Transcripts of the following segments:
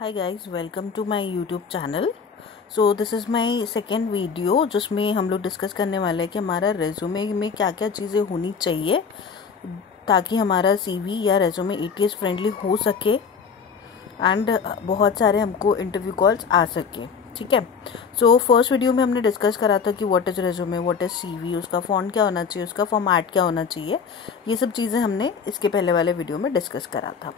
Hi guys, welcome to my YouTube channel. So this is my second video जिसमें हम लोग discuss करने वाले हैं कि हमारा रेज्यूमे में क्या क्या चीज़ें होनी चाहिए ताकि हमारा सीवी या रेज्यूमे एटीएस फ्रेंडली हो सके एंड बहुत सारे हमको इंटरव्यू कॉल्स आ सके। ठीक है। सो फर्स्ट वीडियो में हमने डिस्कस करा था कि what is resume, what is CV, उसका फॉन्ट क्या होना चाहिए, उसका फॉर्मेट क्या होना चाहिए। ये सब चीज़ें हमने इसके पहले वाले वीडियो में डिस्कस करा था।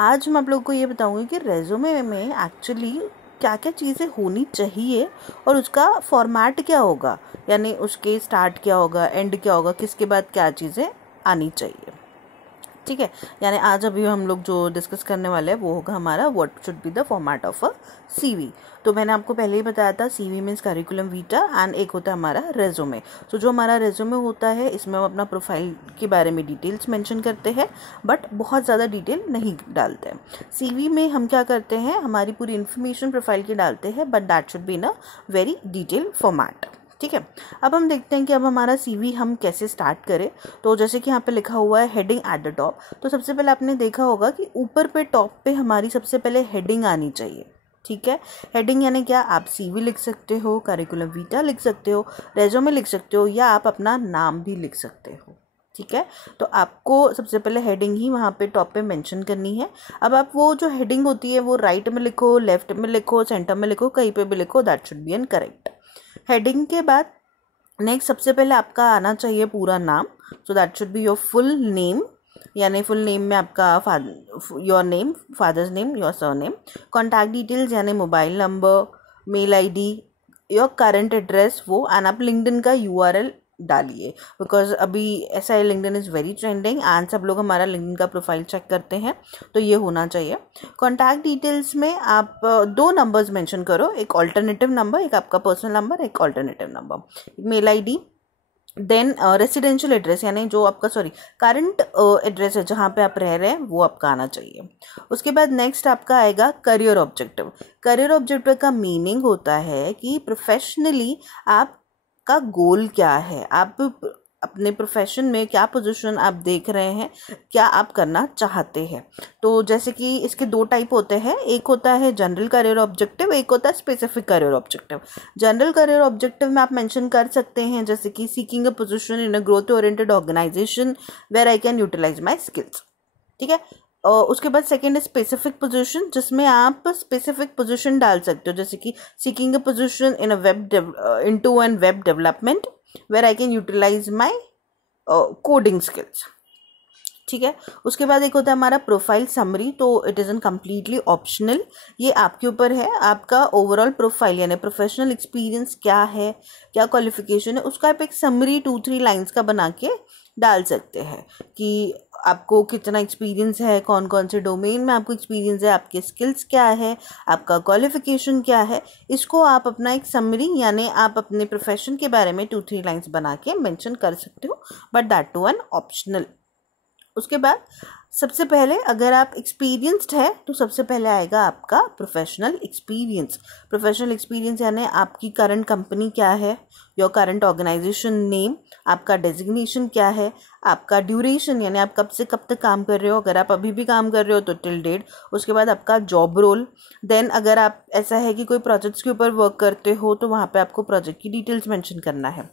आज मैं आप लोगों को ये बताऊंगी कि रेज्यूमे में एक्चुअली क्या क्या चीज़ें होनी चाहिए और उसका फॉर्मेट क्या होगा, यानी उसके स्टार्ट क्या होगा, एंड क्या होगा, किसके बाद क्या चीज़ें आनी चाहिए। ठीक है। यानी आज अभी हम लोग जो डिस्कस करने वाले हैं वो होगा हमारा what should be the format of a CV. तो मैंने आपको पहले ही बताया था CV means curriculum Vita and एक होता है हमारा रेज्यूमे। तो जो हमारा रेज्यूमे होता है इसमें हम अपना प्रोफाइल के बारे में डिटेल्स मेंशन करते हैं बट बहुत ज़्यादा डिटेल नहीं डालते हैं। सीवी में हम क्या करते हैं, हमारी पूरी इन्फॉर्मेशन प्रोफाइल की डालते हैं but that should be in a very detail format. ठीक है। अब हम देखते हैं कि अब हमारा सीवी हम कैसे स्टार्ट करें। तो जैसे कि यहाँ पे लिखा हुआ है हेडिंग एट द टॉप, तो सबसे पहले आपने देखा होगा कि ऊपर पे टॉप पे हमारी सबसे पहले हेडिंग आनी चाहिए। ठीक है। हेडिंग यानी क्या, आप सीवी लिख सकते हो, करिकुलम वीटा लिख सकते हो, रेज्यूमे लिख सकते हो या आप अपना नाम भी लिख सकते हो। ठीक है। तो आपको सबसे पहले हेडिंग ही वहाँ पे टॉप पे मेंशन करनी है। अब आप वो जो हेडिंग होती है वो राइट में लिखो, लेफ्ट में लिखो, सेंटर में लिखो, कहीं पे भी लिखो, that should be an correct. Heading के बाद नेक्स्ट सबसे पहले आपका आना चाहिए पूरा नाम। So that should be your full name, यानी फुल नेम में आपका your name, father's name, your surname, contact details यानी mobile number, mail ID, your current address वो, एंड आप लिंक्डइन का यूआरएल डालिए बिकॉज अभी ऐसा है LinkedIn is very trending and सब लोग हमारा लिंक्डइन का प्रोफाइल चेक करते हैं, तो ये होना चाहिए। कॉन्टैक्ट डिटेल्स में आप दो नंबर्स मेंशन करो, एक ऑल्टरनेटिव नंबर, एक आपका पर्सनल नंबर, एक alternative number, mail ID, then residential address यानी जो आपका करंट एड्रेस है जहाँ पे आप रह रहे हैं वो आपका आना चाहिए। उसके बाद नेक्स्ट आपका आएगा करियर ऑब्जेक्टिव। करियर ऑब्जेक्टिव का मीनिंग होता है कि प्रोफेशनली आपका गोल क्या है, आप अपने प्रोफेशन में क्या पोजीशन आप देख रहे हैं, क्या आप करना चाहते हैं। तो जैसे कि इसके दो टाइप होते हैं, एक होता है जनरल करियर ऑब्जेक्टिव, एक होता है specific career objective. General career objective में आप मेंशन कर सकते हैं जैसे कि seeking a position in a growth oriented organisation where I can utilise my skills. ठीक है। उसके बाद सेकेंड है स्पेसिफिक पोजीशन, जिसमें आप स्पेसिफिक पोजीशन डाल सकते हो जैसे कि seeking a position in a into an web development where I can utilise my coding skills. ठीक है। उसके बाद एक होता है हमारा प्रोफाइल समरी, तो it is an completely optional, ये आपके ऊपर है। आपका ओवरऑल प्रोफाइल यानी प्रोफेशनल एक्सपीरियंस क्या है, क्या क्वालिफिकेशन है, उसका आप एक समरी 2-3 लाइन्स का बना के डाल सकते हैं कि आपको कितना एक्सपीरियंस है, कौन कौन से डोमेन में आपको एक्सपीरियंस है, आपके स्किल्स क्या है, आपका क्वालिफिकेशन क्या है। इसको आप अपना एक समरी यानी आप अपने प्रोफेशन के बारे में 2-3 लाइन्स बना के मेंशन कर सकते हो but that too an optional. उसके बाद सबसे पहले अगर आप एक्सपीरियंस्ड है तो सबसे पहले आएगा आपका प्रोफेशनल एक्सपीरियंस। प्रोफेशनल एक्सपीरियंस यानी आपकी करंट कंपनी क्या है, योर करंट ऑर्गेनाइजेशन नेम, आपका डेजिग्नेशन क्या है, आपका ड्यूरेशन यानी आप कब से कब तक काम कर रहे हो, अगर आप अभी भी काम कर रहे हो तो टिल डेट। उसके बाद आपका जॉब रोल, देन अगर आप ऐसा है कि कोई प्रोजेक्ट्स के ऊपर वर्क करते हो तो वहाँ पे आपको प्रोजेक्ट की डिटेल्स मेंशन करना है।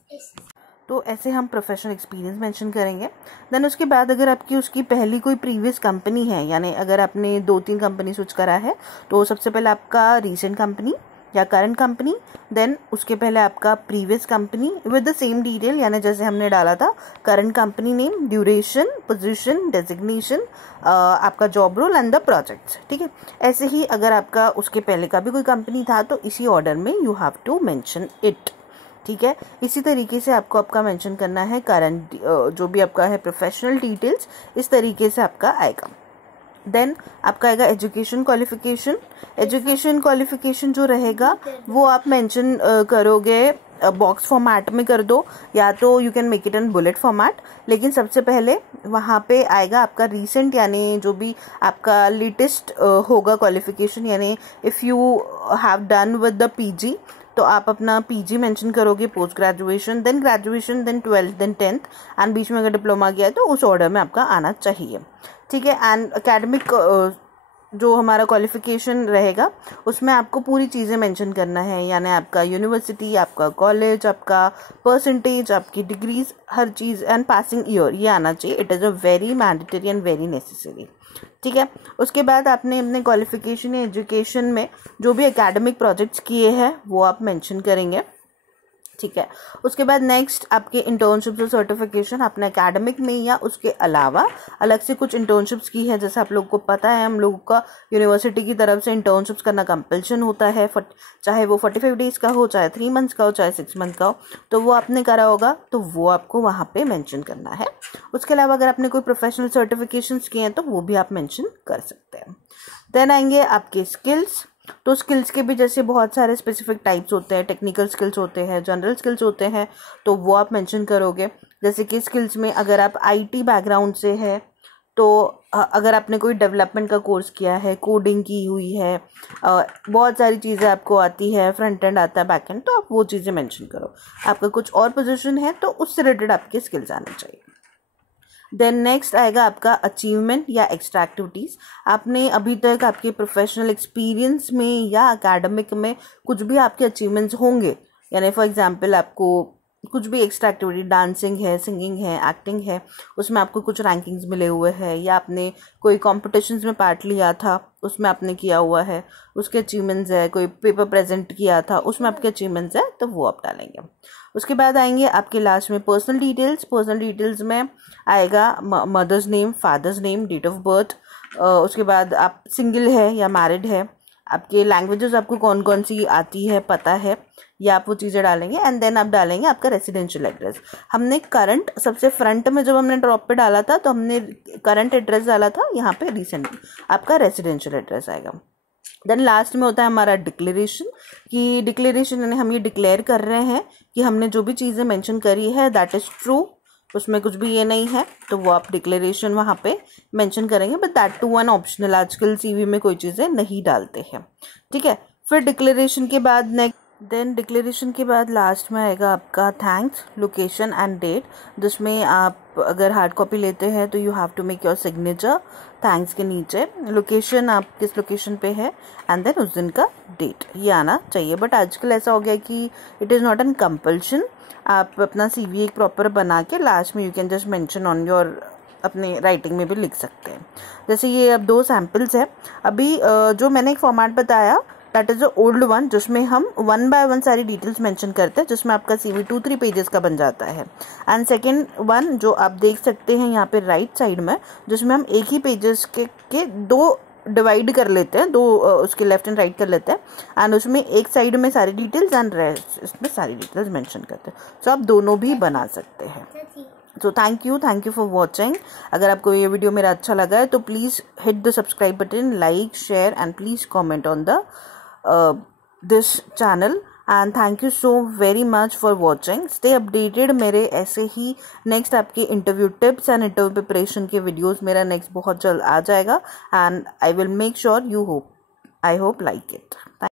तो ऐसे हम प्रोफेशनल एक्सपीरियंस मेंशन करेंगे। देन उसके बाद अगर आपकी उसकी पहली कोई प्रीवियस कंपनी है, यानी अगर आपने 2-3 कंपनी स्विच करा है तो सबसे पहले आपका रीसेंट कंपनी या करंट कंपनी, देन उसके पहले आपका previous company with the same detail, यानी जैसे हमने डाला था current company name, duration, position, designation, आपका job role and the projects. ठीक है। ऐसे ही अगर आपका उसके पहले का भी कोई कंपनी था तो इसी ऑर्डर में you have to mention it. ठीक है। इसी तरीके से आपको आपका मेंशन करना है करंट जो भी आपका है प्रोफेशनल डिटेल्स, इस तरीके से आपका आएगा। देन आपका आएगा एजुकेशन क्वालिफिकेशन। एजुकेशन क्वालिफिकेशन जो रहेगा वो आप मेंशन करोगे बॉक्स फॉर्मेट में कर दो या तो you can make it in bullet format, लेकिन सबसे पहले वहाँ पे आएगा आपका रीसेंट यानी जो भी आपका लेटेस्ट होगा क्वालिफिकेशन, यानी if you have done with the PG तो आप अपना पीजी मेंशन करोगे, post graduation, then graduation, then 12th, then 10th and बीच में अगर डिप्लोमा किया है तो उस ऑर्डर में आपका आना चाहिए। ठीक है। एंड एकेडमिक जो हमारा क्वालिफिकेशन रहेगा उसमें आपको पूरी चीज़ें मेंशन करना है, यानी आपका यूनिवर्सिटी, आपका कॉलेज, आपका परसेंटेज, आपकी degrees, her cheese and passing year ये आना चाहिए. It is a very mandatory and very necessary. ठीक है. उसके बाद आपने अपने क्वालिफिकेशन या एजुकेशन में जो भी एकेडमिक प्रोजेक्ट्स किए हैं वो आप मेंशन करेंगे. ठीक है. उसके बाद नेक्स्ट आपके इंटर्नशिप्स और सर्टिफिकेशन, आपने एकेडमिक में या उसके अलावा अलग से कुछ इंटर्नशिप्स की है. जैसे आप लोगों को पता है हम लोगों का यूनिवर्सिटी की तरफ से इंटर्नशिप्स करना कंपल्शन होता है, चाहे वो 45 डेज का हो, चाहे 3 मंथ्स का हो, चाहे 6 मंथ का हो. तो वो आपने करा होगा तो वो आपको वहाँ पे मेंशन करना है. उसके अलावा अगर आपने कोई प्रोफेशनल सर्टिफिकेशंस किए हैं तो वो भी आप मेंशन कर सकते हैं. देन आएंगे आपके स्किल्स. तो स्किल्स के भी जैसे बहुत सारे स्पेसिफिक टाइप्स होते हैं, टेक्निकल स्किल्स होते हैं, जनरल स्किल्स होते हैं, तो वो आप मेंशन करोगे. जैसे कि स्किल्स में अगर आप आईटी बैकग्राउंड से है तो अगर आपने कोई डेवलपमेंट का कोर्स किया है, कोडिंग की हुई है, बहुत सारी चीज़ें आपको आती है, फ्रंट एंड आता है, बैक एंड, तो आप वो चीज़ें मेंशन करो. आपका कुछ और पोजीशन है तो उससे रिलेटेड आपके स्किल्स आने चाहिए. देन नेक्स्ट आएगा आपका अचीवमेंट या एक्स्ट्रा एक्टिविटीज़. आपने अभी तक आपके प्रोफेशनल एक्सपीरियंस में या एकेडमिक में कुछ भी आपके अचीवमेंट्स होंगे, यानी फॉर एग्जांपल आपको कुछ भी एक्स्ट्रा एक्टिविटी, डांसिंग है, सिंगिंग है, एक्टिंग है, उसमें आपको कुछ रैंकिंग्स मिले हुए हैं, या आपने कोई कॉम्पिटिशन्स में पार्ट लिया था उसमें आपने किया हुआ है, उसके अचीवमेंट्स है, कोई पेपर प्रेजेंट किया था उसमें आपके अचीवमेंट्स है, तो वो आप डालेंगे. उसके बाद आएंगे आपके लास्ट में पर्सनल डिटेल्स. पर्सनल डिटेल्स में आएगा mother's name, father's name, date of birth. उसके बाद आप सिंगल है या मैरिड है, आपके लैंग्वेजेस आपको कौन कौन सी आती है पता है, या आप वो चीज़ें डालेंगे. एंड देन आप डालेंगे आपका रेसिडेंशियल एड्रेस. हमने करंट सबसे फ्रंट में जब हमने ड्रॉप पे डाला था तो हमने करंट एड्रेस डाला था, यहाँ पे रिसेंट आपका रेसिडेंशियल एड्रेस आएगा. देन लास्ट में होता है हमारा डिक्लेरेशन, कि डिक्लेरेशन यानी हम ये डिक्लेयर कर रहे हैं कि हमने जो भी चीज़ें मेंशन करी है दैट इज़ ट्रू, उसमें कुछ भी ये नहीं है, तो वो आप डिक्लेरेशन वहाँ पे मेंशन करेंगे. But that too one optional, आजकल सीवी में कोई चीज़ें नहीं डालते हैं. ठीक है. फिर डिक्लेरेशन के बाद डिक्लेरेशन के बाद लास्ट में आएगा आपका थैंक्स, लोकेशन एंड डेट, जिसमें आप अगर हार्ड कॉपी लेते हैं तो you have to make your signature thanks के नीचे, लोकेशन आप किस लोकेशन पे है, एंड देन उस दिन का डेट ये आना चाहिए. बट आजकल ऐसा हो गया कि it is not an compulsion. आप अपना CV एक प्रॉपर बना के लास्ट में you can just mention on your, अपने राइटिंग में भी लिख सकते हैं. जैसे ये अब 2 सैम्पल्स है. अभी जो मैंने एक फॉर्मेट बताया that is the old one, जिसमें हम 1 by 1 सारी डिटेल्स मेंशन करते हैं, जिसमें आपका CV 2-3 पेजेस का बन जाता है. एंड सेकेंड वन जो आप देख सकते हैं यहाँ पे राइट साइड में, जिसमें हम एक ही पेजेस के 2 डिवाइड कर लेते हैं, 2 उसके लेफ्ट एंड राइट कर लेते हैं, एंड उसमें एक साइड में सारी डिटेल्स एंड रेस्ट इसमें सारी डिटेल्स मेंशन करते हैं. सो आप दोनों भी बना सकते हैं. So thank you for watching. अगर आपको ये वीडियो मेरा अच्छा लगा है तो please hit the subscribe button, like, share and please comment on the this channel, and thank you so very much for watching. Stay updated. मेरे ऐसे ही नेक्स्ट आपके interview tips and interview preparation के videos मेरा next बहुत जल्द आ जाएगा, and I will make sure you hope, I hope like it.